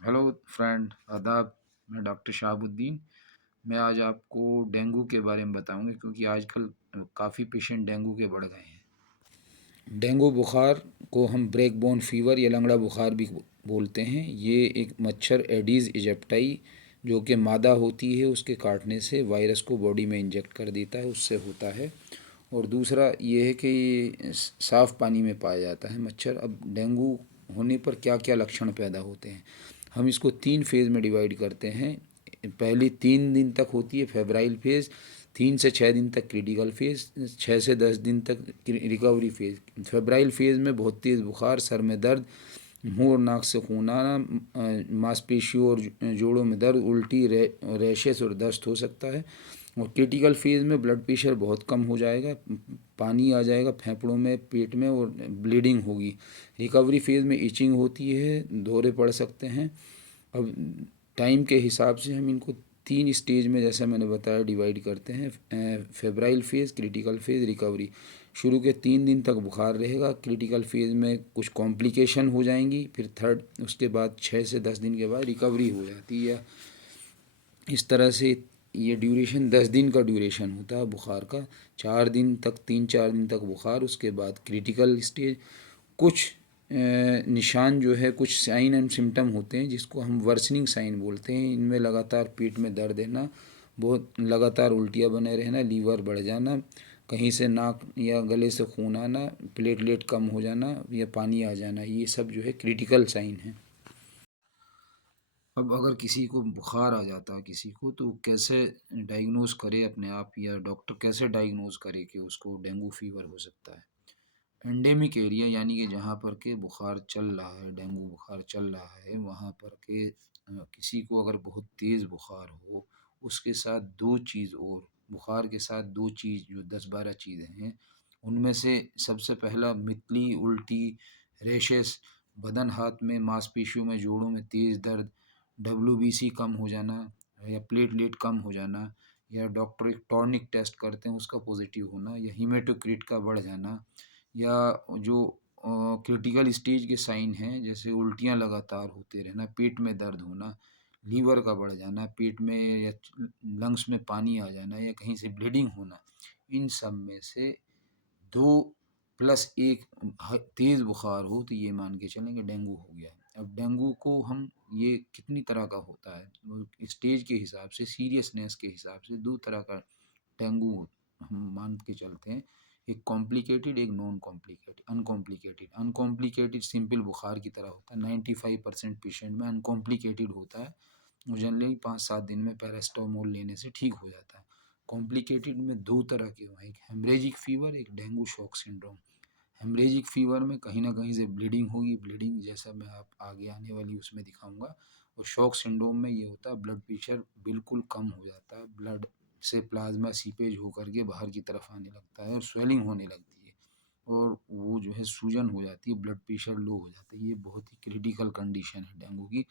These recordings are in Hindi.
हेलो फ्रेंड, आदाब। मैं डॉक्टर शहाबुद्दीन। मैं आज आपको डेंगू के बारे में बताऊंगा क्योंकि आजकल काफ़ी पेशेंट डेंगू के बढ़ गए हैं। डेंगू बुखार को हम ब्रेक बोन फीवर या लंगड़ा बुखार भी बोलते हैं। ये एक मच्छर एडीज़ इजिप्टाई जो कि मादा होती है, उसके काटने से वायरस को बॉडी में इंजेक्ट कर देता है, उससे होता है। और दूसरा ये है कि ये साफ़ पानी में पाया जाता है मच्छर। अब डेंगू होने पर क्या क्या लक्षण पैदा होते हैं, हम इसको 3 फेज़ में डिवाइड करते हैं। पहली 3 दिन तक होती है फेब्राइल फेज़, 3 से 6 दिन तक क्रिटिकल फेज़, 6 से 10 दिन तक रिकवरी फेज़। फेब्राइल फेज़ में बहुत तेज़ बुखार, सर में दर्द, मुंह और नाक से खून आना, मांसपेशियों और जोड़ों में दर्द, उल्टी, रैशेस और दस्त हो सकता है। और क्रिटिकल फेज़ में ब्लड प्रेशर बहुत कम हो जाएगा, पानी आ जाएगा फेफड़ों में, पेट में, और ब्लीडिंग होगी। रिकवरी फेज़ में इचिंग होती है, दौरे पड़ सकते हैं। अब टाइम के हिसाब से हम इनको 3 स्टेज में, जैसा मैंने बताया, डिवाइड करते हैं। Febrile phase, critical phase, recovery. शुरू के 3 दिन तक बुखार रहेगा, क्रिटिकल फेज़ में कुछ कॉम्प्लिकेशन हो जाएंगी, फिर थर्ड उसके बाद 6 से 10 दिन के बाद रिकवरी हो जाती है। इस तरह से ये ड्यूरेशन 10 दिन का ड्यूरेशन होता है बुखार का। 4 दिन तक, 3-4 दिन तक बुखार, उसके बाद क्रिटिकल स्टेज। कुछ निशान जो है, कुछ साइन एंड सिम्टम होते हैं जिसको हम वर्सनिंग साइन बोलते हैं। इनमें लगातार पेट में दर्द रहना, बहुत लगातार उल्टियाँ बने रहना, लीवर बढ़ जाना, कहीं से नाक या गले से खून आना, प्लेटलेट कम हो जाना या पानी आ जाना, ये सब जो है क्रिटिकल साइन है। अब अगर किसी को बुखार आ जाता है किसी को, तो कैसे डायग्नोज करे अपने आप, या डॉक्टर कैसे डायग्नोज करे कि उसको डेंगू फीवर हो सकता है। एंडेमिक एरिया यानी कि जहाँ पर के बुखार चल रहा है, डेंगू बुखार चल रहा है, वहाँ पर के किसी को अगर बहुत तेज़ बुखार हो, उसके साथ दो चीज़ और, बुखार के साथ दो चीज़ जो 10-12 चीज़ें हैं, उनमें से सबसे पहला मितली, उल्टी, रैशेस, बदन हाथ में, मांसपेशियों में, जोड़ों में तेज़ दर्द, डब्ल्यूबीसी कम हो जाना या प्लेटलेट कम हो जाना, या डॉक्टर एक टॉर्निक टेस्ट करते हैं उसका पॉजिटिव होना, या हीमेटोक्रिट का बढ़ जाना, या जो क्रिटिकल स्टेज के साइन हैं जैसे उल्टियाँ लगातार होते रहना, पेट में दर्द होना, लीवर का बढ़ जाना, पेट में या लंग्स में पानी आ जाना, या कहीं से ब्लीडिंग होना, इन सब में से 2+1 तेज़ बुखार हो तो ये मान के चलें कि डेंगू हो गया है। अब डेंगू को हम, ये कितनी तरह का होता है, वो स्टेज के हिसाब से, सीरियसनेस के हिसाब से 2 तरह का डेंगू हम मान के चलते हैं। एक कॉम्प्लिकेटेड, एक non complicated, uncomplicated. Uncomplicated simple बुखार की तरह होता है, 95% पेशेंट में अनकॉम्प्लिकेटेड होता है, और जनरली 5-7 दिन में पैरास्टामोल लेने से ठीक हो जाता है। कॉम्प्लिकेटेड में 2 तरह के हुए, एक हेमरेजिक फीवर, एक dengue shock syndrome. Haemorrhagic fever में कहीं ना कहीं से ब्लीडिंग होगी, ब्लीडिंग जैसा मैं आप आगे आने वाली उसमें दिखाऊंगा। और शॉक सिंड्रोम में ये होता है, ब्लड प्रेशर बिल्कुल कम हो जाता है, ब्लड से प्लाज्मा सीपेज होकर के बाहर की तरफ आने लगता है और स्वेलिंग होने लगती है, और वो जो है सूजन हो जाती है, ब्लड प्रेशर लो हो जाता है। ये बहुत ही क्रिटिकल कंडीशन है डेंगू की।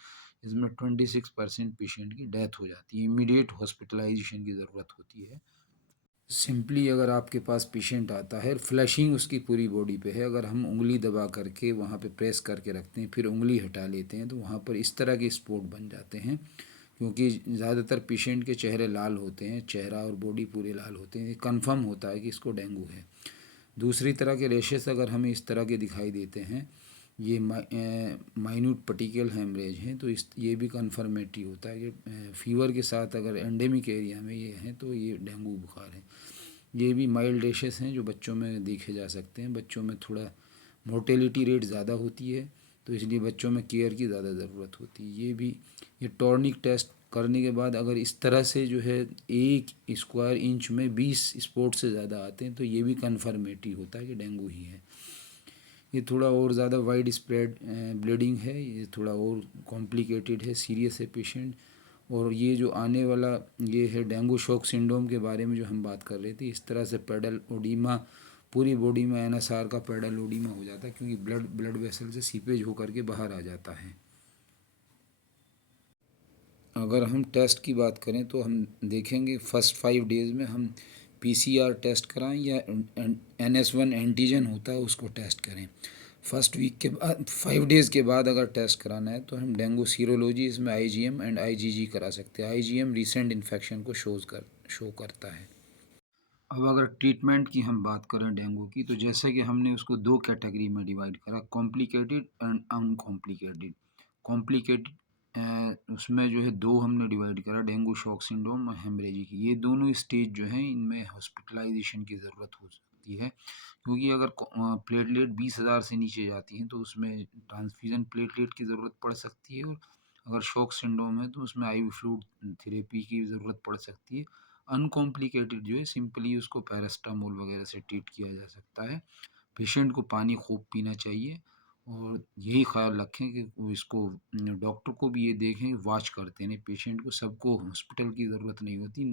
इसमें 26% पेशेंट की डेथ हो जाती है, इमीडिएट हॉस्पिटलाइजेशन की ज़रूरत होती है। सिंपली अगर आपके पास पेशेंट आता है, फ्लशिंग उसकी पूरी बॉडी पे है, अगर हम उंगली दबा करके वहाँ पे प्रेस करके रखते हैं, फिर उंगली हटा लेते हैं, तो वहाँ पर इस तरह के स्पॉट बन जाते हैं। क्योंकि ज़्यादातर पेशेंट के चेहरे लाल होते हैं, चेहरा और बॉडी पूरे लाल होते हैं, कंफर्म होता है कि इसको डेंगू है। दूसरी तरह के रेशेस अगर हमें इस तरह के दिखाई देते हैं, ये माइन्यूट पर्टिकुलर हेमरेज हैं, तो इस ये भी कन्फर्मेटरी होता है कि फीवर के साथ अगर एंडेमिक एरिया में ये हैं तो ये डेंगू बुखार है। ये भी माइल्ड रेशेस हैं जो बच्चों में देखे जा सकते हैं। बच्चों में थोड़ा मोर्टेलिटी रेट ज़्यादा होती है, तो इसलिए बच्चों में केयर की ज़्यादा ज़रूरत होती है। ये टॉर्निक टेस्ट करने के बाद अगर इस तरह से जो है 1 स्क्वायर इंच में 20 स्पॉट से ज़्यादा आते हैं, तो ये भी कन्फर्मेटरी होता है कि डेंगू ही है। ये थोड़ा और ज़्यादा वाइड स्प्रेड ब्लीडिंग है, ये थोड़ा और कॉम्प्लिकेटेड है, सीरियस है पेशेंट। और ये जो आने वाला ये है डेंगू शॉक सिंड्रोम के बारे में जो हम बात कर रहे थे, इस तरह से पेडल ओडीमा, पूरी बॉडी में एनएसआर का पेडल ओडीमा हो जाता है, क्योंकि ब्लड वेसल से सीपेज होकर के बाहर आ जाता है। अगर हम टेस्ट की बात करें तो हम देखेंगे फर्स्ट 5 डेज़ में हम पीसीआर टेस्ट कराएं या NS1 एंटीजन होता है उसको टेस्ट करें। फर्स्ट वीक के बाद 5 डेज़ के बाद अगर टेस्ट कराना है तो हम डेंगू सीरोलॉजी इसमें आईजीएम एंड आईजीजी करा सकते हैं। आईजीएम रीसेंट इन्फेक्शन को शो करता है। अब अगर ट्रीटमेंट की हम बात करें डेंगू की, तो जैसे कि हमने उसको 2 कैटेगरी में डिवाइड करा, कॉम्प्लिकेटेड एंड अनकॉम्प्लिकेटेड। कॉम्प्लिकेटेड उसमें जो है 2 हमने डिवाइड करा, डेंगू शॉक सिंड्रोम और हेमरेजिक। ये दोनों स्टेज जो हैं इनमें हॉस्पिटलाइजेशन की ज़रूरत हो सकती है, क्योंकि अगर प्लेटलेट 20,000 से नीचे जाती हैं तो उसमें ट्रांसफ्यूज़न प्लेटलेट की ज़रूरत पड़ सकती है, और अगर शॉक सिंड्रोम है तो उसमें आईवी फ्लूइड थेरेपी की ज़रूरत पड़ सकती है। अनकॉम्प्लिकेटेड जो है सिंपली उसको पैरास्टामोल वगैरह से ट्रीट किया जा सकता है। पेशेंट को पानी खूब पीना चाहिए, और यही ख़्याल रखें कि वो इसको डॉक्टर को भी ये देखें, वॉच करते रहें पेशेंट को। सबको हॉस्पिटल की ज़रूरत नहीं होती,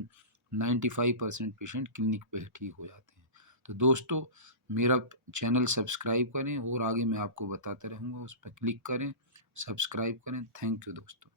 95% पेशेंट क्लिनिक पे ही ठीक हो जाते हैं। तो दोस्तों, मेरा चैनल सब्सक्राइब करें, और आगे मैं आपको बताता रहूँगा, उस पर क्लिक करें, सब्सक्राइब करें। थैंक यू दोस्तों।